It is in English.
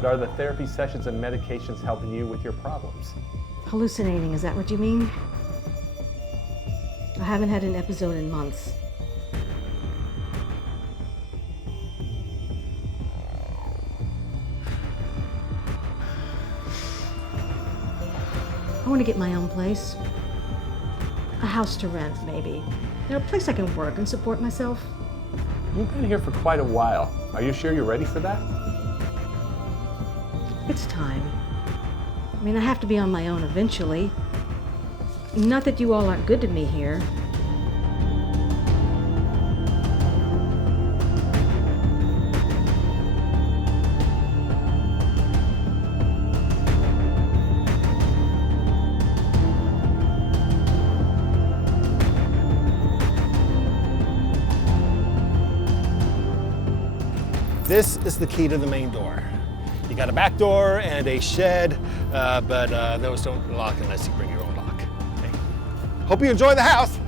But are the therapy sessions and medications helping you with your problems? Hallucinating, is that what you mean? I haven't had an episode in months. I want to get my own place. A house to rent, maybe. A place I can work and support myself. You've been here for quite a while. Are you sure you're ready for that? It's time. I mean, I have to be on my own eventually. Not that you all aren't good to me here. This is the key to the main door. You got a back door and a shed, but those don't lock unless you bring your own lock. Okay. Hope you enjoy the house.